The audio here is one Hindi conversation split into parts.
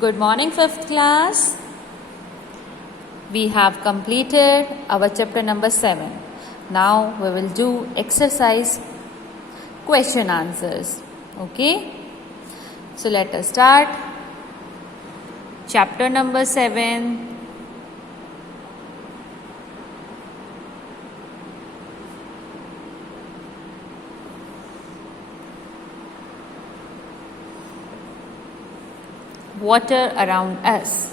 Good morning, 5th class. We have completed our chapter number 7. Now we will do exercise question answers. Okay? So let us start. Chapter number 7. Water around us.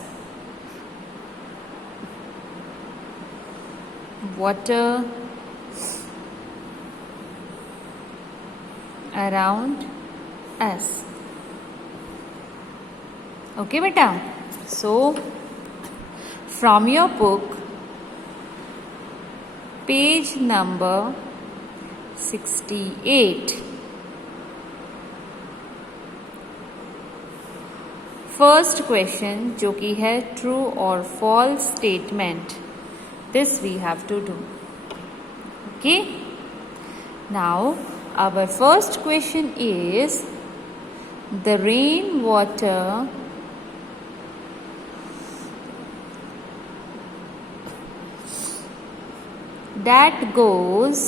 Water around us. Okay, beta. So, from your book, page number 68. First question जो कि है ट्रू और false statement, this we have to do. Okay, now our first question is the rain water that goes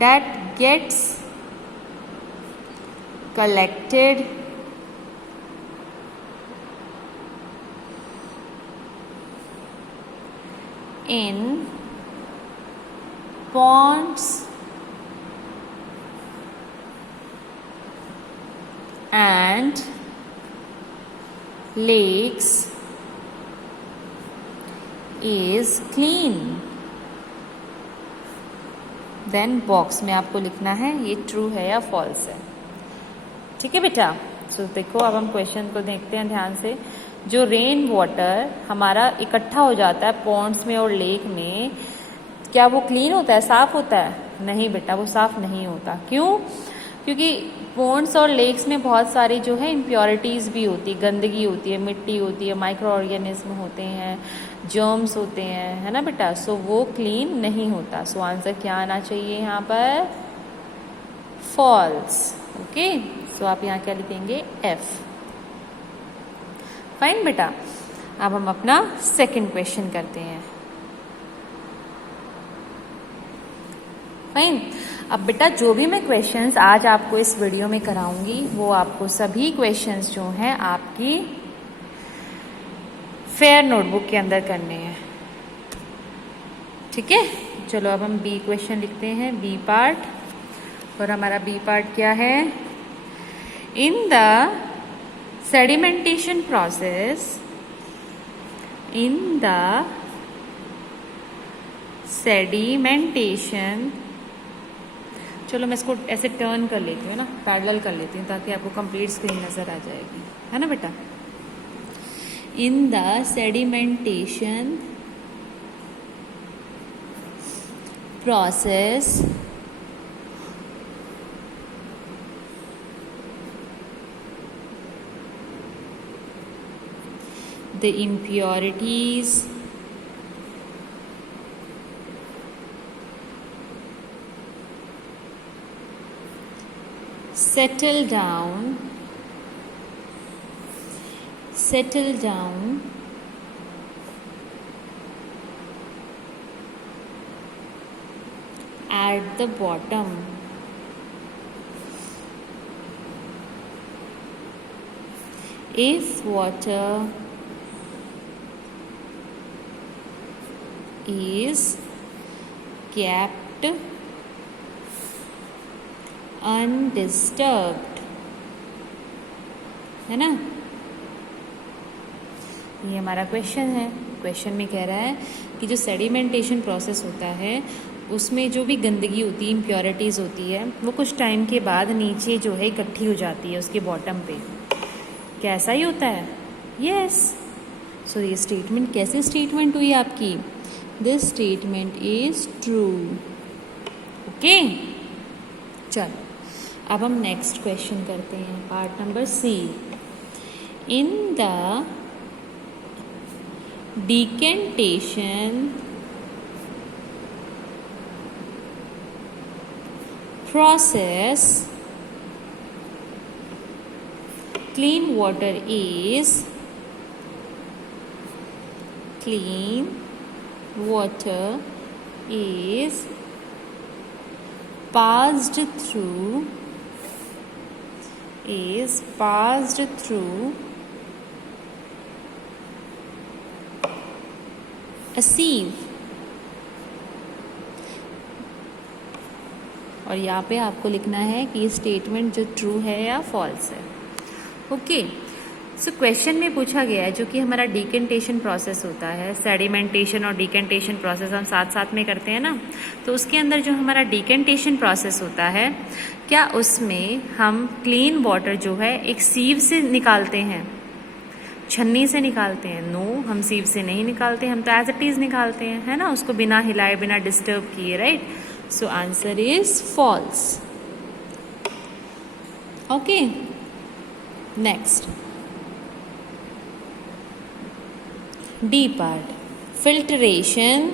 that gets collected in ponds and lakes is clean. Then box में आपको लिखना है ये ट्रू है या फॉल्स है. ठीक है बेटा. सो देखो अब हम क्वेश्चन को देखते हैं ध्यान से. जो रेन वाटर हमारा इकट्ठा हो जाता है पॉन्ड्स में और लेक में, क्या वो क्लीन होता है, साफ होता है? नहीं बेटा, वो साफ नहीं होता. क्यों? क्योंकि पॉन्ड्स और लेक्स में बहुत सारी जो है इम्प्योरिटीज़ भी होती, गंदगी होती है, मिट्टी होती है, माइक्रो ऑर्गेनिज्म होते हैं, जर्म्स होते हैं, है ना बेटा. सो वो क्लीन नहीं होता. सो आंसर क्या आना चाहिए यहाँ पर? फॉल्स. ओके, सो आप यहाँ क्या लिखेंगे? एफ. फाइन बेटा. अब हम अपना सेकंड क्वेश्चन करते हैं. फाइन. अब बेटा जो भी मैं क्वेश्चंस आज आपको इस वीडियो में कराऊंगी वो आपको सभी क्वेश्चंस जो हैं आपकी फेयर नोटबुक के अंदर करने हैं. ठीक है. चलो अब हम बी क्वेश्चन लिखते हैं, बी पार्ट. और हमारा बी पार्ट क्या है? In the sedimentation process, in the sedimentation, चलो मैं इसको ऐसे टर्न कर लेती हूँ ना, पैरेलल कर लेती हूँ ताकि आपको कंप्लीट स्क्रीन नजर आ जाएगी, है ना बेटा. In the sedimentation process, the impurities settle down at the bottom. If water is kept undisturbed, है ना. ये हमारा क्वेश्चन है. क्वेश्चन में कह रहा है कि जो सेडिमेंटेशन प्रोसेस होता है उसमें जो भी गंदगी होती है, इम्प्योरिटीज़ होती है, वो कुछ टाइम के बाद नीचे जो है इकट्ठी हो जाती है उसके बॉटम पे. कैसा ही होता है? यस. सो ये स्टेटमेंट कैसी स्टेटमेंट हुई आपकी? This statement is true. Okay, चलो अब हम नेक्स्ट क्वेश्चन करते हैं, part number C. In the decantation process clean water is passed through a sieve। और यहाँ पे आपको लिखना है कि ये स्टेटमेंट जो ट्रू है या फॉल्स है। ओके, सो क्वेश्चन में पूछा गया है जो कि हमारा डिकेंटेशन प्रोसेस होता है, सेडिमेंटेशन और डिकेंटेशन प्रोसेस हम साथ साथ में करते हैं ना, तो उसके अंदर जो हमारा डिकेंटेशन प्रोसेस होता है, क्या उसमें हम क्लीन वाटर जो है एक सीव से निकालते हैं, छन्नी से निकालते हैं? नो, हम सीव से नहीं निकालते, हम तो एज इट इज निकालते हैं, है ना, उसको बिना हिलाए बिना डिस्टर्ब किए, right? So answer is false. Okay, next D part, filtration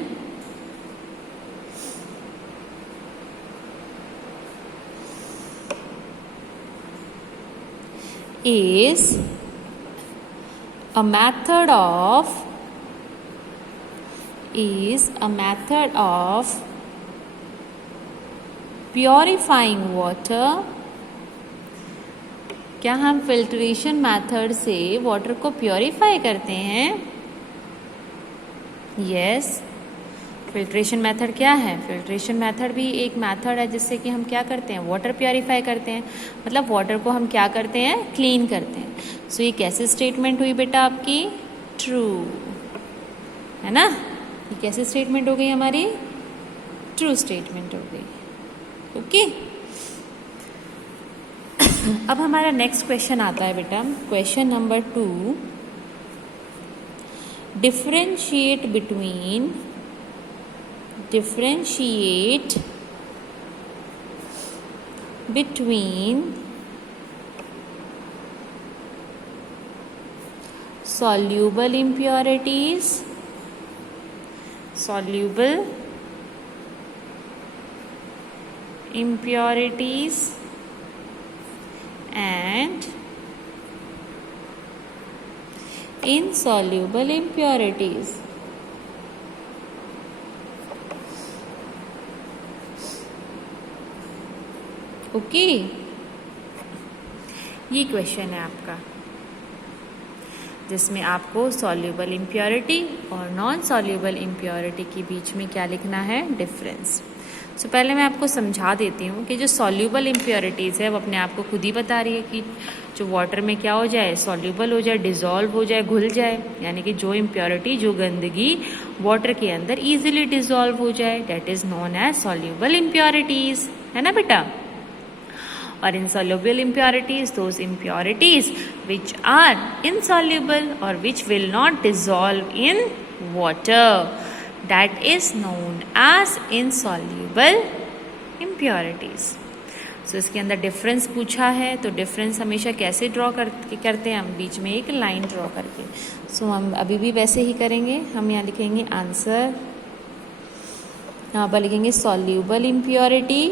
is a method of purifying water। क्या हम फिल्ट्रेशन मेथड से वाटर को प्योरीफाई करते हैं? यस, फिल्ट्रेशन मेथड क्या है? फिल्ट्रेशन मेथड भी एक मेथड है जिससे कि हम क्या करते हैं, वाटर प्योरीफाई करते हैं, मतलब वाटर को हम क्या करते हैं, क्लीन करते हैं। सो ये कैसे स्टेटमेंट हुई बेटा आपकी? ट्रू, है ना? ये कैसे स्टेटमेंट हो गई हमारी? ट्रू स्टेटमेंट हो गई। ओके, अब हमारा नेक्स्ट क्वेश्चन आता है बेटा, question number 2, differentiate between soluble impurities and insoluble impurities। Okay, ये क्वेश्चन है आपका जिसमें आपको सॉल्यूबल इम्प्योरिटी और नॉन सॉल्यूबल इम्प्योरिटी के बीच में क्या लिखना है, डिफरेंस। सो पहले मैं आपको समझा देती हूँ कि जो सॉल्यूबल इम्प्योरिटीज़ है वो अपने आप को खुद ही बता रही है कि जो वाटर में क्या हो जाए, सॉल्यूबल हो जाए, डिज़ोल्व हो जाए, घुल जाए, यानी कि जो इम्प्योरिटी, जो गंदगी वाटर के अंदर ईजिली डिज़ोल्व हो जाए, that is known as soluble impurities, है ना बेटा? और insoluble impurities, those impurities which are insoluble or which will not dissolve in water, that is known as insoluble impurities। So इसके अंदर डिफरेंस पूछा है, तो डिफरेंस हमेशा कैसे ड्रॉ करते हैं हम? बीच में एक लाइन ड्रॉ करके। सो हम अभी भी वैसे ही करेंगे, हम यहाँ लिखेंगे आंसर, यहाँ पर लिखेंगे soluble impurity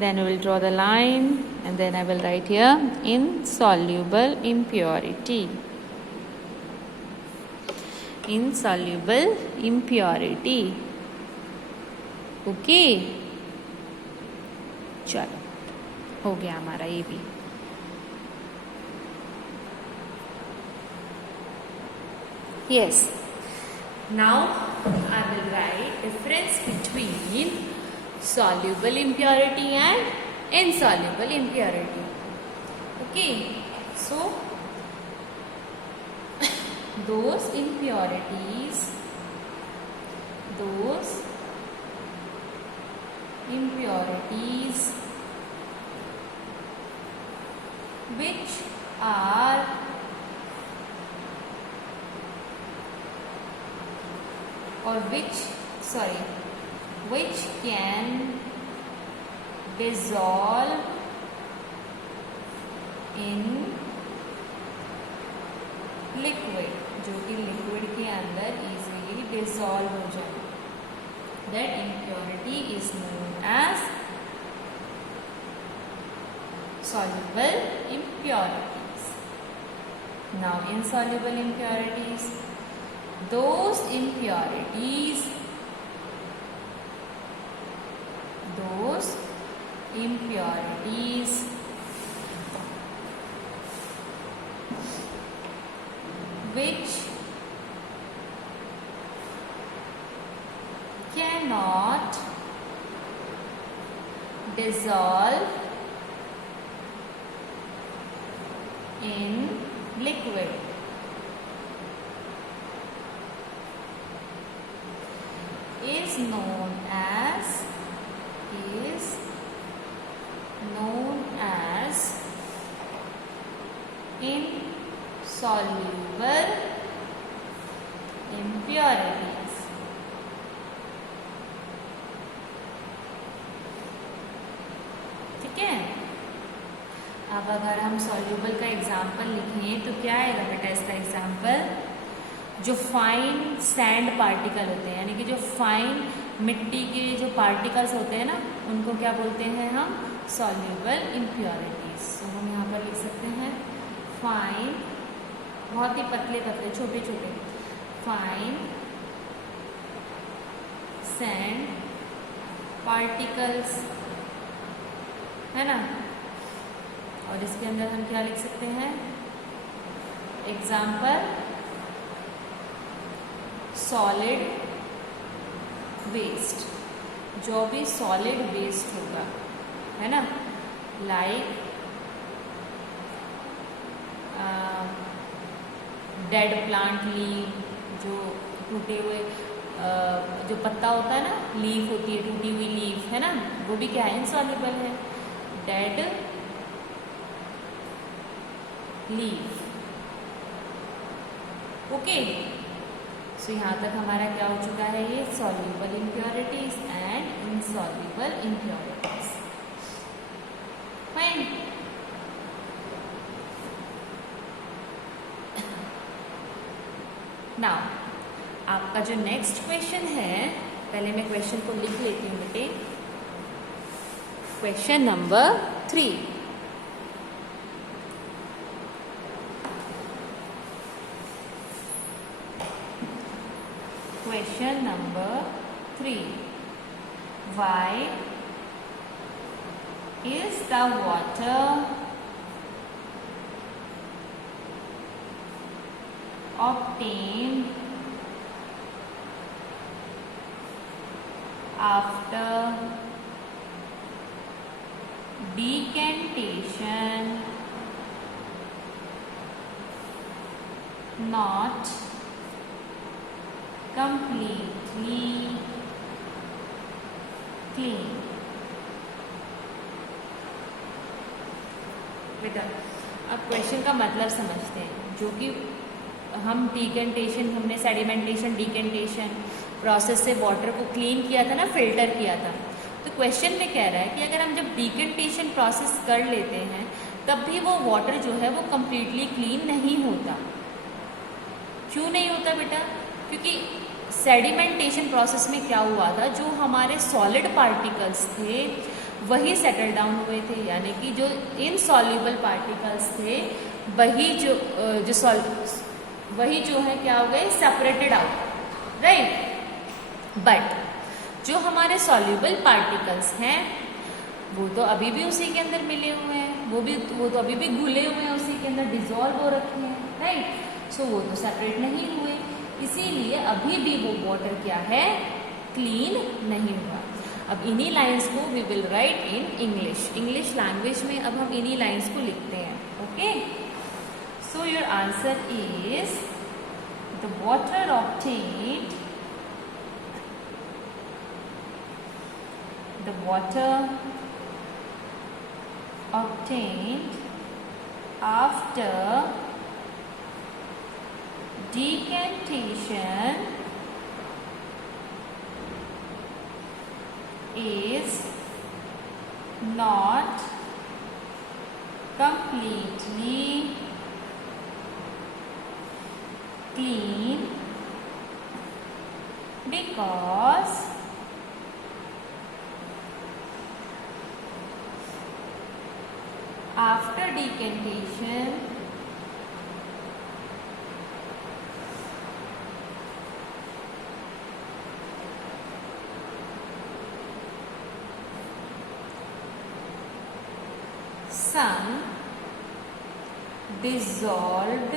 then we will draw the line and then I will write here insoluble impurity, insoluble impurity। Okay, चलो हो गया हमारा ये भी। yes, now I will write difference between soluble impurity and insoluble impurity। okay, so those impurities which are or which can dissolve in liquid, जो कि लिक्विड के अंदर इजीली डिसॉल्व हो जाए, that impurity is known as soluble impurities. Now insoluble impurities, those impurities which cannot dissolve in liquid is known as insoluble impurities. ठीक है, अब अगर हम सॉल्यूबल का एग्जाम्पल लिखें तो क्या आएगा बेटा इसका एग्जाम्पल? जो फाइन सैंड पार्टिकल होते हैं, यानी कि जो फाइन मिट्टी के जो पार्टिकल्स होते हैं ना, उनको क्या बोलते हैं हम? Soluble impurities. तो हम यहाँ पर लिख सकते हैं फाइन, बहुत ही पतले पतले छोटे छोटे फाइन सैंड पार्टिकल्स, है ना। और इसके अंदर हम क्या लिख सकते हैं? एग्जाम्पल सॉलिड वेस्ट, जो भी सॉलिड वेस्ट होगा, है ना, लाइक डेड प्लांट लीफ, जो टूटे हुए जो पत्ता होता है ना, लीफ होती है, टूटी हुई लीफ, है ना, वो भी क्या है? इनसॉल्युबल है। Dead leaf, okay. सो यहाँ तक हमारा क्या हो चुका है? ये soluble impurities and insoluble impurities. Fine. Now आपका जो नेक्स्ट क्वेश्चन है, पहले मैं क्वेश्चन को लिख लेती हूँ बेटे। Question number 3, Question number 3. Why is the water obtained after decantation not completely clean? बेटा अब क्वेश्चन का मतलब समझते हैं, जो कि हम डिकेंटेशन, हमने सेडिमेंटेशन डिकेंटेशन प्रोसेस से वाटर को क्लीन किया था ना, फिल्टर किया था। तो क्वेश्चन में कह रहा है कि अगर हम जब डिकेंटेशन प्रोसेस कर लेते हैं तब भी वो वाटर जो है वो कम्प्लीटली क्लीन नहीं होता। क्यों नहीं होता बेटा? क्योंकि सेडिमेंटेशन प्रोसेस में क्या हुआ था, जो हमारे सॉलिड पार्टिकल्स थे वही सेटल डाउन हुए थे, यानी कि जो इनसॉल्युबल पार्टिकल्स थे वही जो है क्या हो गए? Separated out, right. बट जो हमारे सॉल्युबल पार्टिकल्स हैं वो तो अभी भी उसी के अंदर मिले हुए हैं, वो तो अभी भी घुले हुए हैं, उसी के अंदर डिजॉल्व हो रखे हैं, राइट। सो वो तो सेपरेट नहीं हुए, इसीलिए अभी भी वो वाटर क्या है? क्लीन नहीं हुआ। अब इन्हीं लाइंस को we will write in English language में अब हम इन्हीं लाइंस को लिखते हैं, okay. So your answer is the water obtained after decantation is not completely clean because after decantation some dissolved,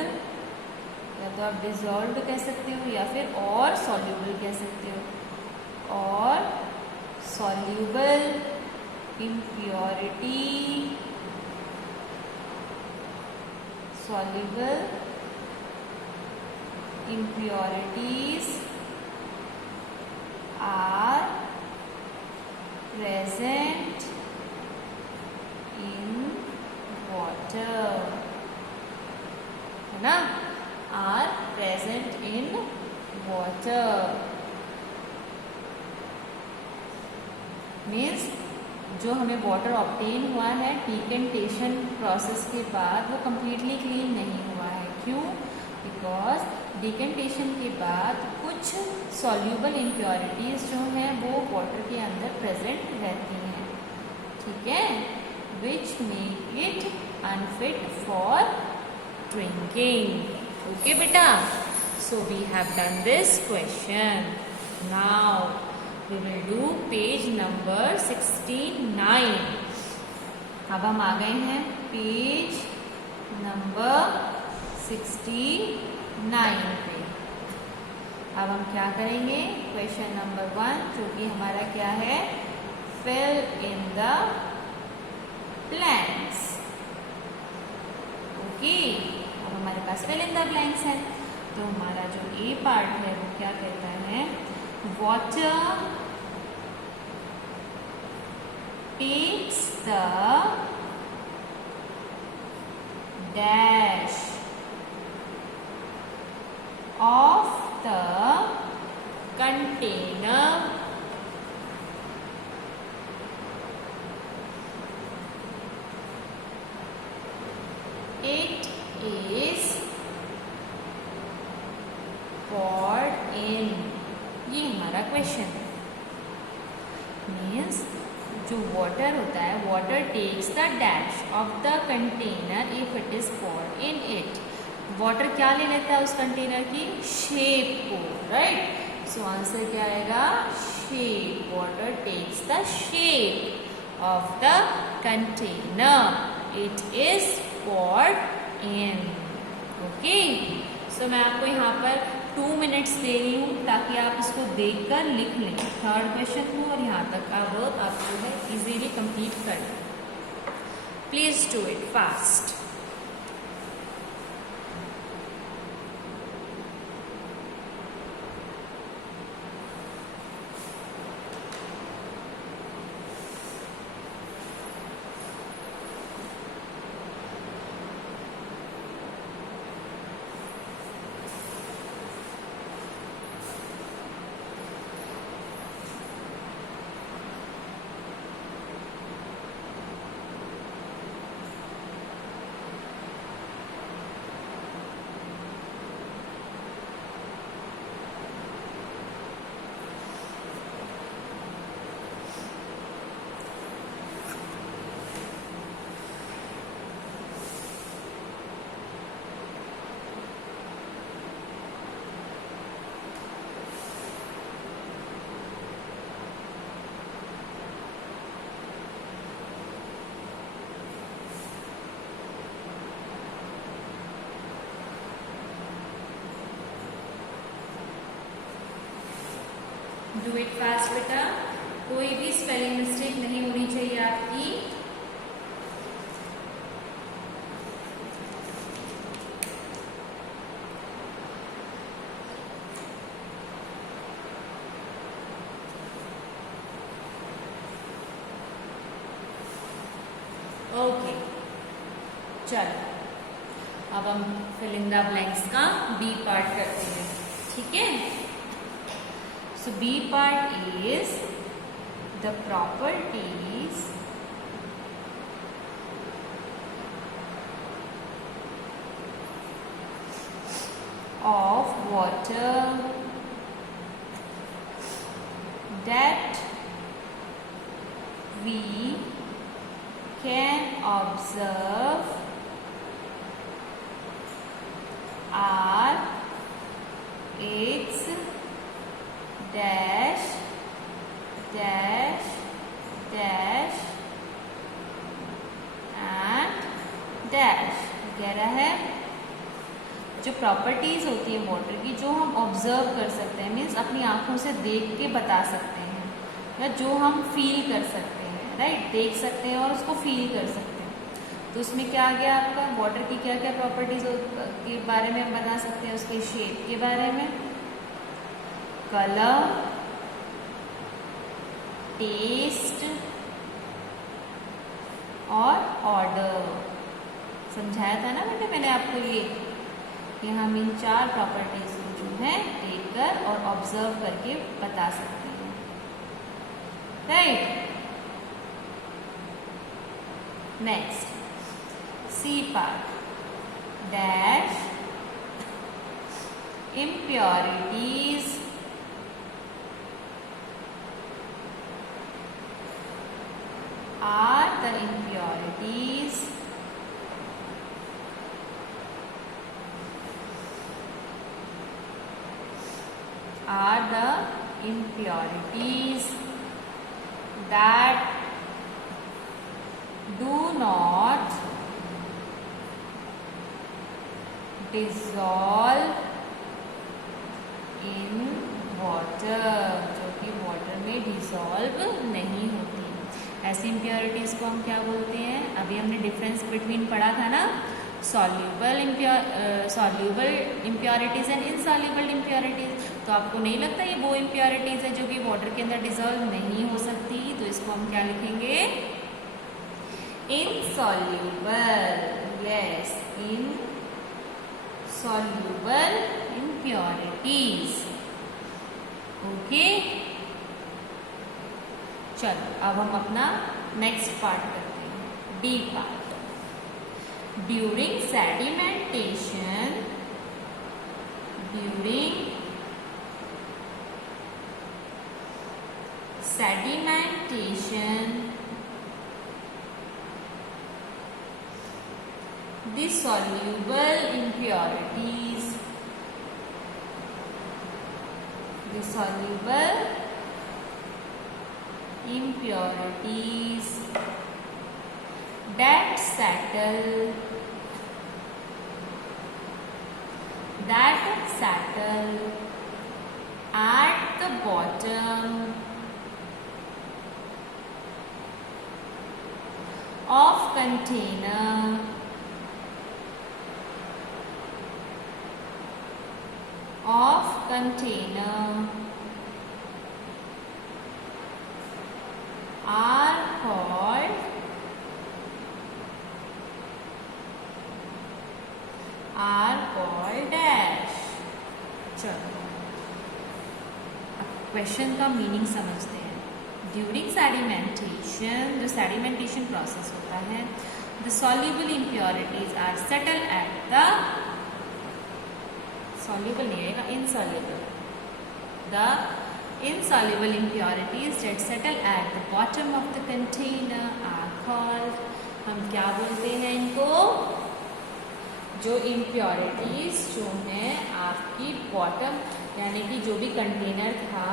या तो आप डिजॉल्व कह सकते हो या फिर और सॉल्यूबल कह सकते हो, और soluble impurity, soluble impurities are present in water, है ना, are present in water means जो हमें वाटर ऑब्टेन हुआ है डिकेंटेशन प्रोसेस के बाद वो कम्प्लीटली क्लीन नहीं हुआ है। क्यों? बिकॉज डिकेंटेशन के बाद कुछ सॉल्यूबल इम्प्योरिटीज जो हैं वो वाटर के अंदर प्रेजेंट रहती हैं, ठीक है, which make it unfit for drinking. Okay बेटा, so we have done this question. Now we will do page number 69। अब हम आ गए हैं पेज नंबर 69 पे। अब हम क्या करेंगे, क्वेश्चन नंबर 1 जो कि हमारा क्या है, fill in the blanks। Okay, अब हमारे पास fill in the blanks है, तो हमारा जो ए पार्ट है वो क्या कहता है, water takes the dash of the container it is poured in। ये हमारा क्वेश्चन है। मीन्स जो वाटर होता है, water takes the dash of the container if it is poured in it. Water क्या ले लेता है उस कंटेनर की शेप को, राइट। सो आंसर क्या आएगा, shape. Water takes the shape of the container it is poured in. Okay, so मैं आपको यहाँ पर 2 मिनट्स दे रही हूँ ताकि आप इसको देखकर लिख लें थर्ड क्वेश्चन को, और यहाँ तक का वर्क आपको है इजीली कंप्लीट कर लें। Please do it fast. Do it fast बेटा, कोई भी स्पेलिंग मिस्टेक नहीं होनी चाहिए आपकी। ओके, चलो अब हम फिल इन द ब्लैंक्स का बी पार्ट करते हैं, ठीक है। So B part is the properties of water that we can observe are its dash dash dash and dash वगैरह है। जो प्रॉपर्टीज होती है वाटर की, जो हम ऑब्जर्व कर सकते हैं, मीन्स अपनी आंखों से देख के बता सकते हैं, या जो हम फील कर सकते हैं, राइट, देख सकते हैं और उसको फील कर सकते हैं। तो उसमें क्या आ गया आपका, वाटर की क्या क्या प्रॉपर्टीज के बारे में हम बता सकते हैं, उसके शेप के बारे में, कलर, टेस्ट और ऑर्डर। समझाया था ना बेटे मैंने आपको ये, कि हम इन 4 प्रॉपर्टीज को जो है देखकर और ऑब्जर्व करके बता सकते हैं, right. Next C part, dash impurities are the impurities that do not dissolve in water, जो कि वाटर में डिसॉल्व नहीं होती। ऐसी इम्प्योरिटीज को हम क्या बोलते हैं, अभी हमने डिफरेंस बिटवीन पढ़ा था ना, soluble impurities and insoluble impurities. तो आपको नहीं लगता ये वो इम्प्योरिटीज है जो कि वाटर के अंदर डिसॉल्व नहीं हो सकती, तो इसको हम क्या लिखेंगे, insoluble, yes, insoluble impurities. Okay, चलो अब हम अपना नेक्स्ट पार्ट करते हैं, D part. During sedimentation, the soluble impurities that settle at the bottom of container are called dash। चलो क्वेश्चन का मीनिंग समझते हैं। ड्यूरिंग सेडिमेंटेशन, जो सेडिमेंटेशन प्रोसेस होता है, the soluble impurities are settle at the, soluble नहीं आएगा, insoluble, the insoluble impurities that settle at the bottom of the container are called, हम क्या बोलते हैं इनको, जो impurities जो है आपकी बॉटम यानी कि जो भी कंटेनर था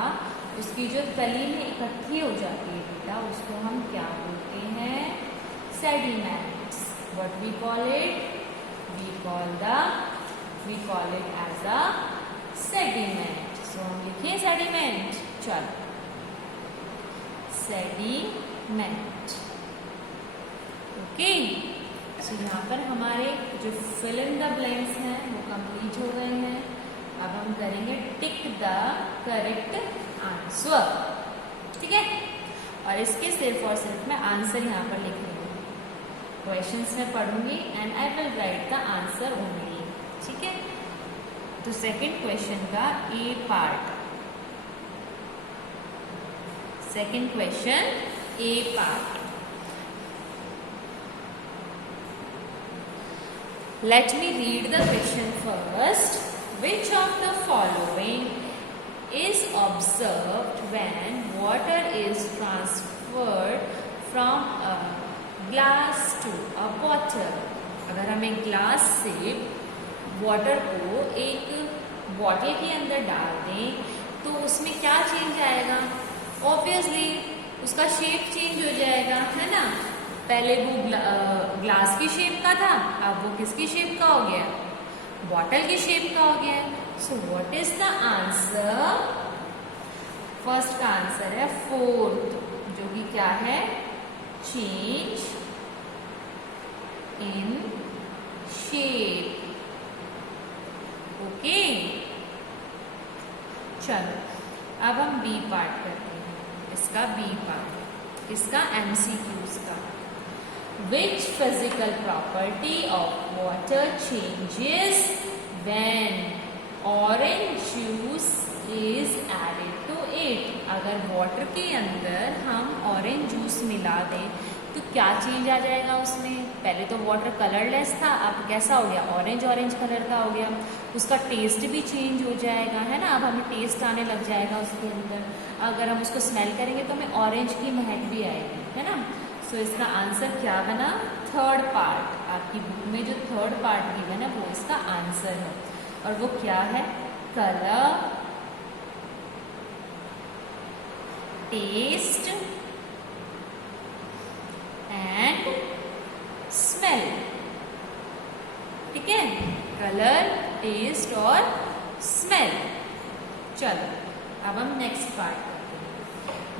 उसकी जो तली में इकट्ठी हो जाती है बेटा, उसको हम क्या बोलते हैं, sediments। What we call it, we call it as a sediment। तो हम लिखें सेडिमेंट, चलो सेडिमेंट। ओके, सो यहाँ पर हमारे जो फिल इन द ब्लैंक्स हैं वो कंप्लीट हो गए हैं। अब हम करेंगे टिक द करेक्ट आंसर, ठीक है। और इसके सिर्फ और सिर्फ मैं आंसर यहाँ पर लिख रही हूँ, क्वेश्चंस में पढ़ूंगी and I will write the answer only, ठीक है। तो सेकंड क्वेश्चन का A part, second question A part, let me read the question first. Which of the following is observed when water is transferred from a glass to a bottle? अगर हम एक ग्लास से वाटर को एक बॉटल के अंदर डाल दें तो उसमें क्या चेंज आएगा? ऑब्वियसली उसका शेप चेंज हो जाएगा, है ना। पहले वो ग्लास की शेप का था, अब वो किसकी शेप का हो गया? बॉटल की शेप का हो गया। So what is the answer? First का आंसर है फोर्थ, जो कि क्या है? Change in shape. ओके, चलो अब हम बी पार्ट करते हैं। इसका बी पार्ट, इसका MCQs का। Which physical property of water changes when orange juice is added to it? अगर वाटर के अंदर हम ऑरेंज जूस मिला दें तो क्या चेंज आ जाएगा उसमें? पहले तो वाटर कलरलेस था, अब कैसा हो गया? ऑरेंज ऑरेंज कलर का हो गया। उसका टेस्ट भी चेंज हो जाएगा, है ना। अब हमें टेस्ट आने लग जाएगा उसके अंदर। अगर हम उसको स्मेल करेंगे तो हमें ऑरेंज की महक भी आएगी, है ना। सो इसका आंसर क्या बना? Third part. आपकी बुक में जो थर्ड पार्ट गिवन है वो इसका आंसर है, और वो क्या है? Colour, taste and smell. ठीक है, कलर, टेस्ट और स्मेल। चलो अब हम नेक्स्ट पार्ट करते हैं।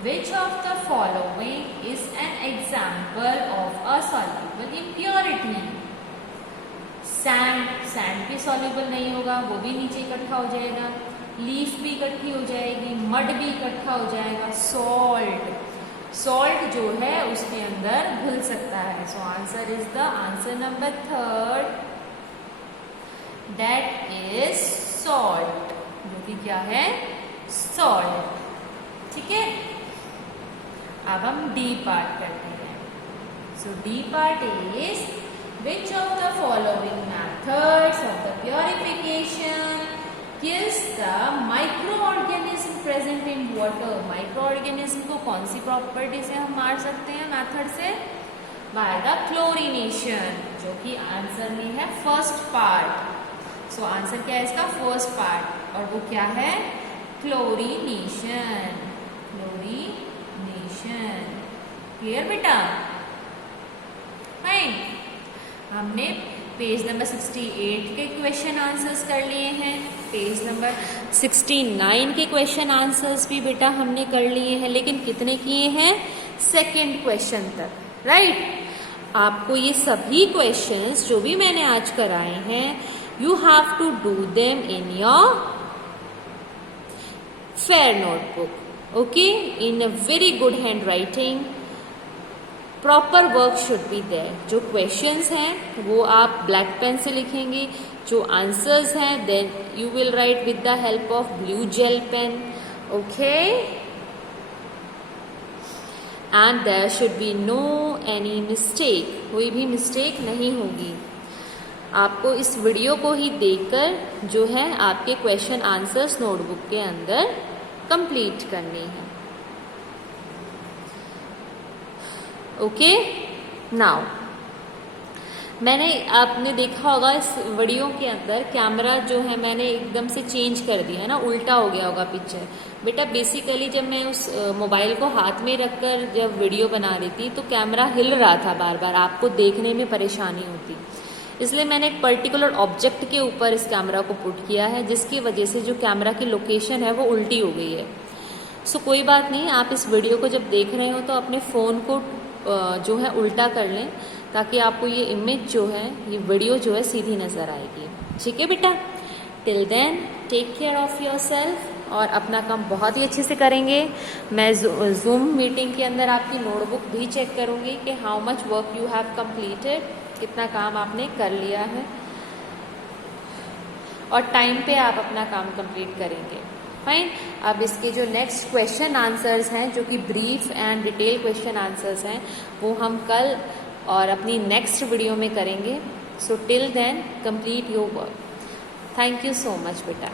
Which of the following is an example of a soluble impurity? Sand भी soluble नहीं होगा, वो भी नीचे इकट्ठा हो जाएगा। लीफ भी इकट्ठी हो जाएगी, मड भी इकट्ठा हो जाएगा। सॉल्ट जो है उसके अंदर घुल सकता है। सो answer is the answer number third, that is salt, जो कि क्या है? सॉल्ट। ठीक है, अब हम डी पार्ट करते हैं। So D part is which of the following methods of the purification kills the microorganism present in water? Microorganism को कौन सी प्रॉपर्टी से हम मार सकते हैं मेथड से? बाय द क्लोरीनेशन, जो कि आंसर में है फर्स्ट पार्ट। सो आंसर क्या है इसका? फर्स्ट पार्ट, और वो क्या है? क्लोरीनेशन। क्लियर बेटा? फाइन। हमने पेज नंबर 68 के क्वेश्चन आंसर्स कर लिए हैं। पेज नंबर 69 के क्वेश्चन आंसर्स भी बेटा हमने कर लिए हैं, लेकिन कितने किए हैं? सेकेंड क्वेश्चन तक, राइट। आपको ये सभी क्वेश्चंस जो भी मैंने आज कराए हैं, you have to do them in your fair notebook, okay, in a very good handwriting. Proper work should be there. जो क्वेश्चंस हैं वो आप ब्लैक पेन से लिखेंगे, जो आंसर्स हैं then you will write with the help of blue gel pen, okay. And there should be no any mistake, कोई भी मिस्टेक नहीं होगी। आपको इस वीडियो को ही देखकर जो है आपके क्वेश्चन आंसर्स नोटबुक के अंदर कंप्लीट करने हैं, ओके। नाउ मैंने आपने देखा होगा इस वीडियो के अंदर कैमरा जो है मैंने एकदम से चेंज कर दिया है ना, उल्टा हो गया होगा पिक्चर। बेटा बेसिकली जब मैं उस मोबाइल को हाथ में रखकर जब वीडियो बना रही थी तो कैमरा हिल रहा था बार बार, आपको देखने में परेशानी होती, इसलिए मैंने एक पर्टिकुलर ऑब्जेक्ट के ऊपर इस कैमरा को पुट किया है, जिसकी वजह से जो कैमरा की लोकेशन है वो उल्टी हो गई है। सो कोई बात नहीं, आप इस वीडियो को जब देख रहे हो तो अपने फ़ोन को जो है उल्टा कर लें, ताकि आपको ये इमेज जो है, ये वीडियो जो है सीधी नज़र आएगी। ठीक है बेटा? Till then take care of yourself, और अपना काम बहुत ही अच्छे से करेंगे। मैं जूम मीटिंग के अंदर आपकी नोटबुक भी चेक करूँगी कि how much work you have completed, कितना काम आपने कर लिया है, और टाइम पे आप अपना काम कंप्लीट करेंगे। फाइन। अब इसके जो नेक्स्ट क्वेश्चन आंसर्स हैं, जो कि brief and detail question answers हैं, वो हम कल और अपनी नेक्स्ट वीडियो में करेंगे। So till then complete your work. Thank you so much बेटा।